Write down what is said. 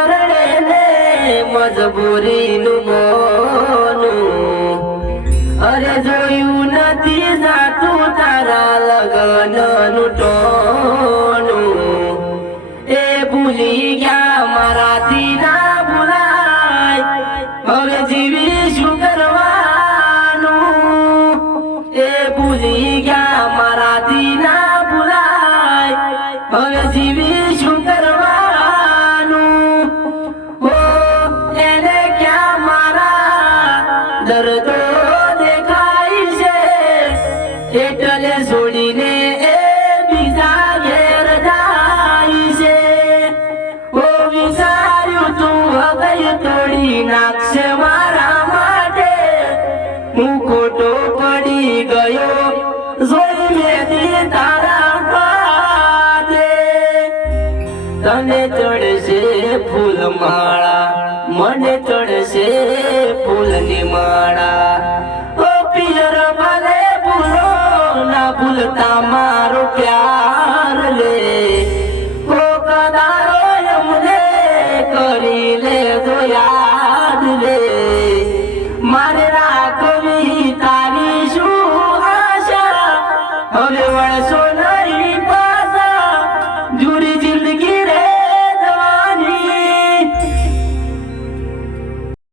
પરણે ને મજબૂરીનું મોનું અરે જોયું નથી જાતું તારા લગનનું ટોણું એ ભૂલી ગયા મારાથી ના ભૂલાય હવે જીવી શું કરવાનું એ ભૂલી ગયા મારાથી ના ભૂલાય હવે જીવી શું કરવાનું હો એને ક્યાં મારા દર્દો દેખાય છે એટલે છોડીને એ બીજા ઘેર જાય છે ઓ વિચાર્યું તું હૃદય તોડી નાખશે મારા માટે હું ખોટો પડી ગયો જોઈ મેં તારા માટે તને ચડશે ફૂલ માળા મને ચડશે ફૂલની માળા ઓ પિયર ભલે ભૂલો ના ભૂલતા મારો પ્યાર લે ઓ કદારો અમને કરી લેજો યાદ લે મારે રાખવી તારી શું આશા હવે વળશો